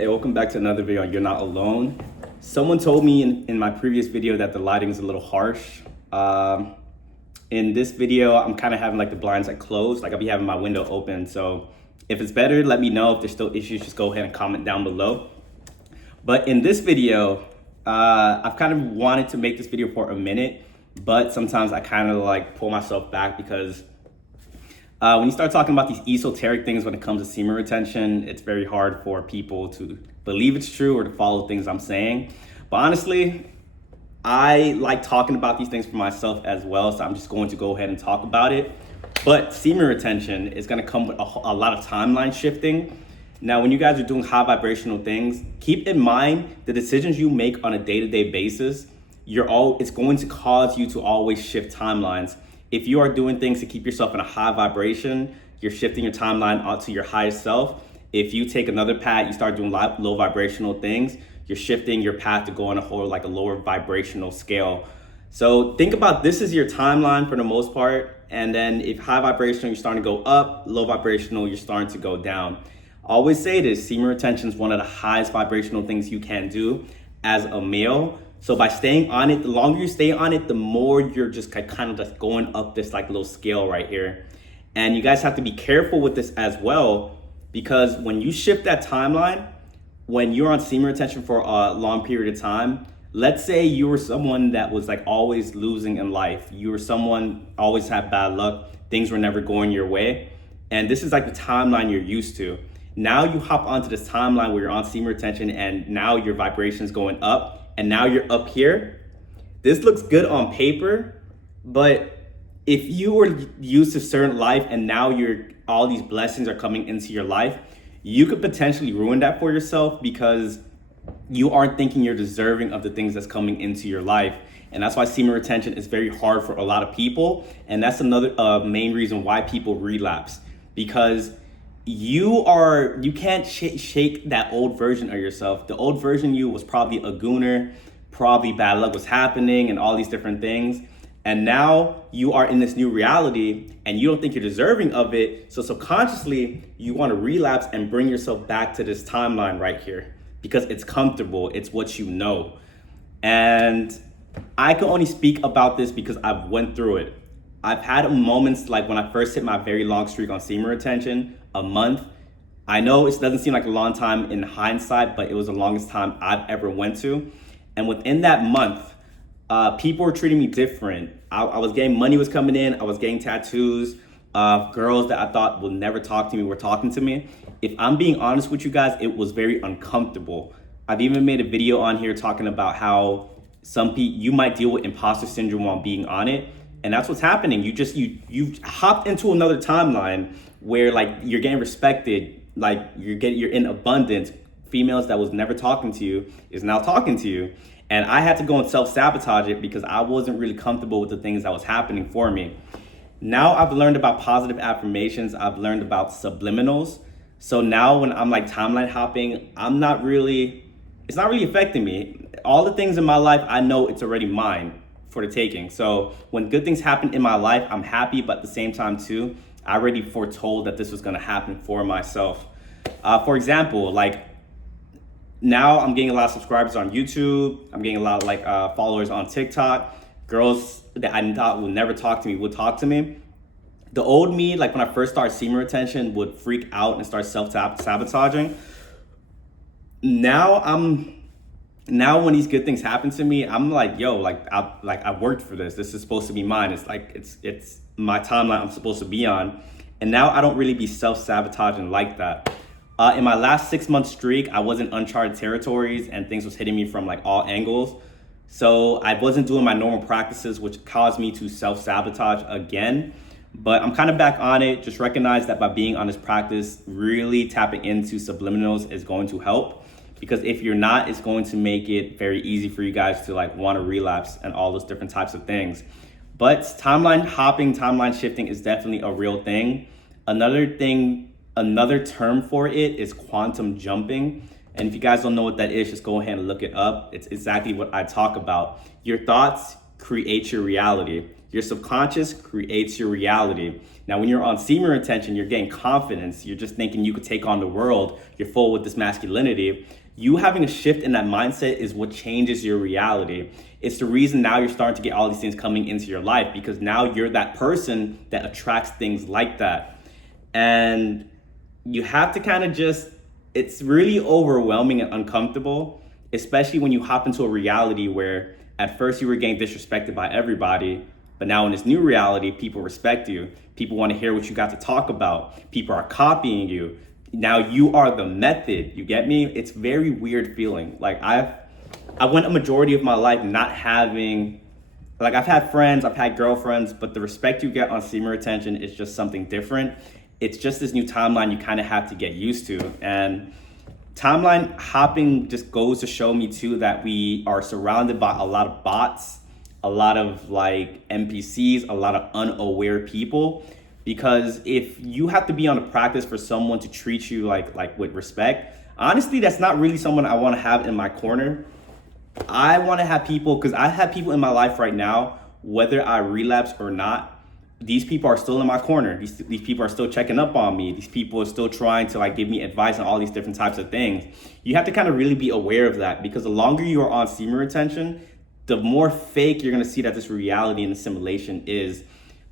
Hey, welcome back to another video on You're Not Alone. Someone told me in my previous video that the lighting is a little harsh. In this video, I'm kind of having like the blinds like closed, like I'll be having my window open. So if it's better, let me know. If there's still issues, just go ahead and comment down below. But in this video, I've kind of wanted to make this video for a minute, but sometimes I kind of like pull myself back because when you start talking about these esoteric things when it comes to semen retention, it's very hard for people to believe it's true or to follow things I'm saying. But honestly, I like talking about these things for myself as well, so I'm just going to go ahead and talk about it. But semen retention is going to come with a lot of timeline shifting. Now, when you guys are doing high vibrational things, keep in mind the decisions you make on a day-to-day basis, it's going to cause you to always shift timelines. If you are doing things to keep yourself in a high vibration, you're shifting your timeline out to your highest self. If you take another path, you start doing low vibrational things, you're shifting your path to go on a lower vibrational scale. So think about this is your timeline for the most part. And then if high vibrational, you're starting to go up, low vibrational, you're starting to go down. I always say this, semen retention is one of the highest vibrational things you can do as a male. So by staying on it, the longer you stay on it, the more you're just kind of just going up this like little scale right here. And you guys have to be careful with this as well, because when you shift that timeline, when you're on semen retention for a long period of time, let's say you were someone that was like always losing in life. You were someone always had bad luck. Things were never going your way. And this is like the timeline you're used to. Now you hop onto this timeline where you're on semen retention and now your vibration is going up. And now you're up here. This looks good on paper, but if you were used to certain life and now all these blessings are coming into your life, you could potentially ruin that for yourself because you aren't thinking you're deserving of the things that's coming into your life. And that's why semen retention is very hard for a lot of people. And that's another main reason why people relapse, because you can't shake that old version of yourself. The old version you was probably a gooner, probably bad luck was happening and all these different things. And now you are in this new reality and you don't think you're deserving of it. So subconsciously you want to relapse and bring yourself back to this timeline right here because it's comfortable. It's what you know. And I can only speak about this because I've went through it. I've had moments like when I first hit my very long streak on semen retention, a month. I know it doesn't seem like a long time in hindsight, but it was the longest time I've ever went to. And within that month, people were treating me different. I was getting, money was coming in, I was getting tattoos. Girls that I thought would never talk to me were talking to me. If I'm being honest with you guys, it was very uncomfortable. I've even made a video on here talking about how you might deal with imposter syndrome while being on it. And that's what's happening. You've hopped into another timeline where like you're getting respected, like you're in abundance. Females that was never talking to you is now talking to you. And I had to go and self-sabotage it because I wasn't really comfortable with the things that was happening for me. Now I've learned about positive affirmations. I've learned about subliminals. So now when I'm like timeline hopping, it's not really affecting me. All the things in my life, I know it's already mine for the taking. So when good things happen in my life, I'm happy, but at the same time too, I already foretold that this was gonna happen for myself. For example, like now I'm getting a lot of subscribers on YouTube. I'm getting a lot of like followers on TikTok. Girls that I thought would never talk to me would talk to me. The old me, like when I first started semen retention, would freak out and start self-sabotaging. Now when these good things happen to me, I'm like, yo, I worked for this. This is supposed to be mine. It's like, it's my timeline I'm supposed to be on. And now I don't really be self-sabotaging like that. In my last 6-month streak, I was in uncharted territories and things was hitting me from like all angles. So I wasn't doing my normal practices, which caused me to self-sabotage again. But I'm kind of back on it. Just recognize that by being on this practice, really tapping into subliminals is going to help. Because if you're not, it's going to make it very easy for you guys to like want to relapse and all those different types of things. But timeline hopping, timeline shifting is definitely a real thing. Another term for it is quantum jumping. And if you guys don't know what that is, just go ahead and look it up. It's exactly what I talk about. Your thoughts create your reality. Your subconscious creates your reality. Now, when you're on semen retention, you're getting confidence. You're just thinking you could take on the world. You're full with this masculinity. You having a shift in that mindset is what changes your reality. It's the reason now you're starting to get all these things coming into your life, because now you're that person that attracts things like that. And you have to kind of just, it's really overwhelming and uncomfortable, especially when you hop into a reality where at first you were getting disrespected by everybody, but now in this new reality, people respect you. People want to hear what you got to talk about. People are copying you. Now you are the method, you get me? It's very weird feeling. Like I went a majority of my life not having, like I've had friends, I've had girlfriends, but the respect you get on semen retention is just something different. It's just this new timeline you kind of have to get used to. And timeline hopping just goes to show me too that we are surrounded by a lot of bots, a lot of like NPCs, a lot of unaware people. Because if you have to be on a practice for someone to treat you like with respect, honestly, that's not really someone I want to have in my corner. I want to have people, because I have people in my life right now, whether I relapse or not, these people are still in my corner. These people are still checking up on me. These people are still trying to like give me advice on all these different types of things. You have to kind of really be aware of that, because the longer you are on semen retention, the more fake you're going to see that this reality and assimilation is.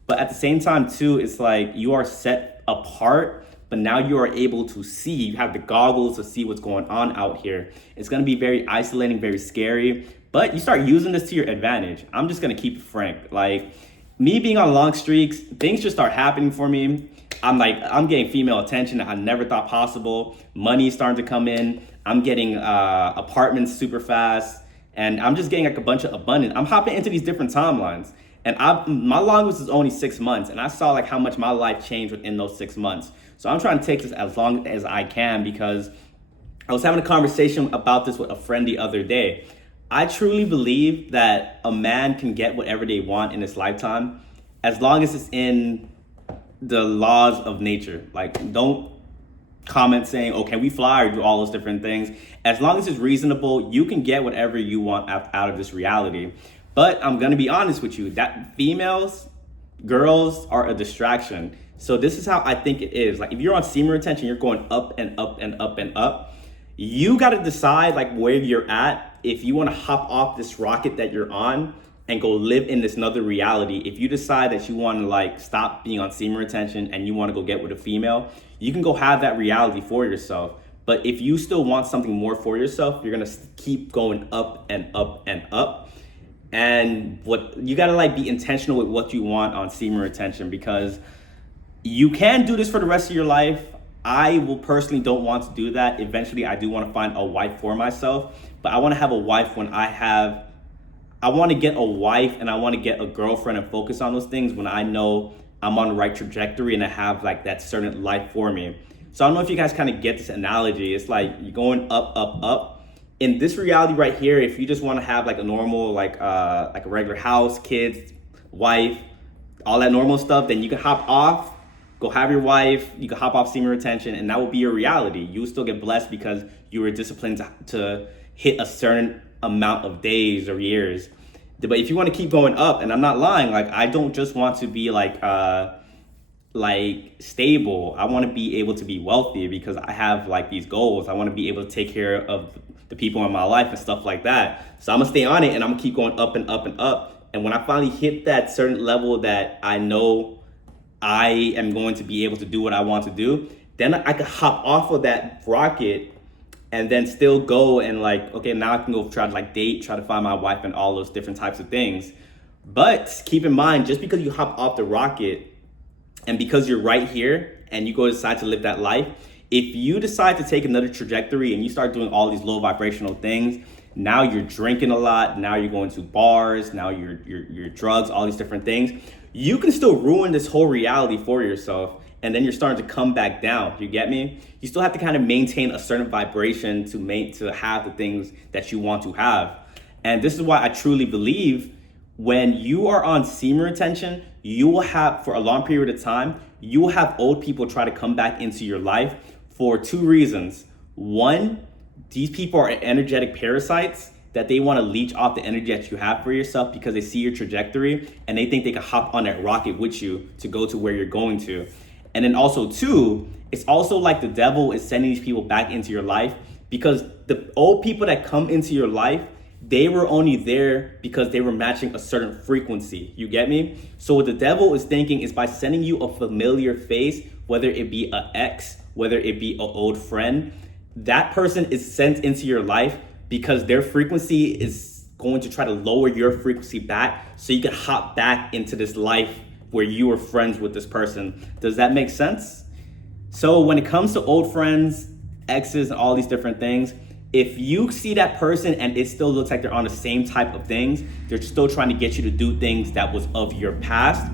But at the same time too, it's like you are set apart, but now you are able to see, you have the goggles to see what's going on out here. It's gonna be very isolating, very scary, but you start using this to your advantage. I'm just gonna keep it frank. Like me being on long streaks, things just start happening for me. I'm getting female attention that I never thought possible. Money's starting to come in. I'm getting apartments super fast, and I'm just getting like a bunch of abundance. I'm hopping into these different timelines. And my longest is only 6 months, and I saw like how much my life changed within those 6 months. So I'm trying to take this as long as I can, because I was having a conversation about this with a friend the other day. I truly believe that a man can get whatever they want in this lifetime, as long as it's in the laws of nature. Like, don't comment saying, oh, can we fly, or do all those different things. As long as it's reasonable, you can get whatever you want out of this reality. But I'm gonna be honest with you, that girls are a distraction. So this is how I think it is. Like if you're on semen retention, you're going up and up and up and up. You gotta decide like where you're at, if you wanna hop off this rocket that you're on and go live in this another reality. If you decide that you wanna like stop being on semen retention and you wanna go get with a female, you can go have that reality for yourself. But if you still want something more for yourself, you're gonna keep going up and up and up. And what you gotta like be intentional with what you want on semen retention, because you can do this for the rest of your life. I will personally don't want to do that. Eventually I do want to find a wife for myself, but I want to have a wife when I want to get a wife and I want to get a girlfriend and focus on those things when I know I'm on the right trajectory and I have like that certain life for me. So I don't know if you guys kind of get this analogy. It's like you're going up, up, up. In this reality right here, if you just want to have like a normal, like a regular house, kids, wife, all that normal stuff, then you can hop off, go have your wife, you can hop off semen retention, and that will be your reality. You will still get blessed because you were disciplined to hit a certain amount of days or years. But if you want to keep going up, and I'm not lying, like I don't just want to be like stable. I want to be able to be wealthy because I have like these goals. I want to be able to take care of the people in my life and stuff like that. So I'm gonna stay on it and I'm gonna keep going up and up and up. And when I finally hit that certain level that I know I am going to be able to do what I want to do, then I can hop off of that rocket and then still go and like, okay, now I can go try to like date, try to find my wife and all those different types of things. But keep in mind, just because you hop off the rocket and because you're right here and you go decide to live that life, if you decide to take another trajectory and you start doing all these low vibrational things, now you're drinking a lot, now you're going to bars, now you're drugs, all these different things, you can still ruin this whole reality for yourself, and then you're starting to come back down. You get me? You still have to kind of maintain a certain vibration to have the things that you want to have. And this is why I truly believe when you are on semen retention, you will have, for a long period of time, you will have old people try to come back into your life for two reasons. One, these people are energetic parasites that they want to leech off the energy that you have for yourself because they see your trajectory and they think they can hop on that rocket with you to go to where you're going to. And then also too, it's also like the devil is sending these people back into your life because the old people that come into your life, they were only there because they were matching a certain frequency. You get me? So what the devil is thinking is by sending you a familiar face, whether it be an ex, whether it be an old friend, that person is sent into your life because their frequency is going to try to lower your frequency back so you can hop back into this life where you were friends with this person. Does that make sense? So when it comes to old friends, exes, and all these different things, if you see that person and it still looks like they're on the same type of things, they're still trying to get you to do things that was of your past,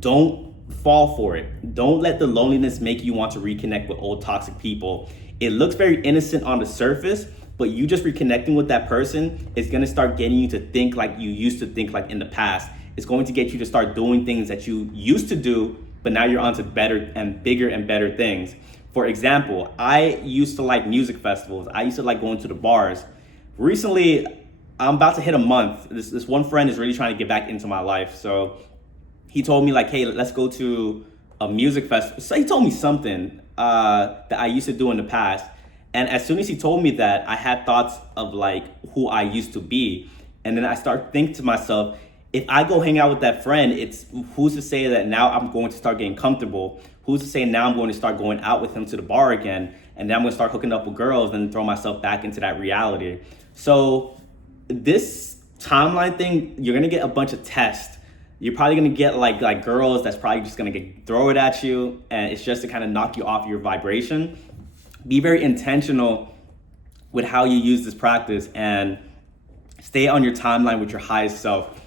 don't fall for it. Don't let the loneliness make you want to reconnect with old toxic people. It looks very innocent on the surface, but you just reconnecting with that person is gonna start getting you to think like you used to think like in the past. It's going to get you to start doing things that you used to do, but now you're on to better and bigger and better things. For example, I used to like music festivals. I used to like going to the bars. Recently, I'm about to hit a month. This one friend is really trying to get back into my life. So he told me like, hey, let's go to a music festival. So he told me something that I used to do in the past. And as soon as he told me that, I had thoughts of like who I used to be. And then I start thinking to myself, if I go hang out with that friend, it's who's to say that now I'm going to start getting comfortable? Who's to say now I'm going to start going out with him to the bar again? And then I'm going to start hooking up with girls and throw myself back into that reality. So this timeline thing, you're going to get a bunch of tests. You're probably going to get like girls that's probably just going to throw it at you. And it's just to kind of knock you off your vibration. Be very intentional with how you use this practice and stay on your timeline with your highest self.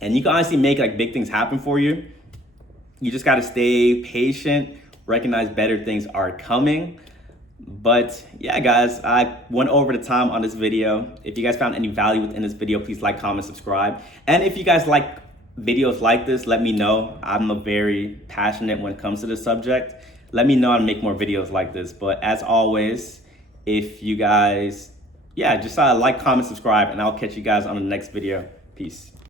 And you can honestly make like big things happen for you. You just got to stay patient, recognize better things are coming. But yeah, guys, I went over the time on this video. If you guys found any value within this video, please like, comment, subscribe. And if you guys like videos like this, let me know. I'm very passionate when it comes to this subject. Let me know and make more videos like this. But as always, if you guys, just like, comment, subscribe, and I'll catch you guys on the next video. Peace.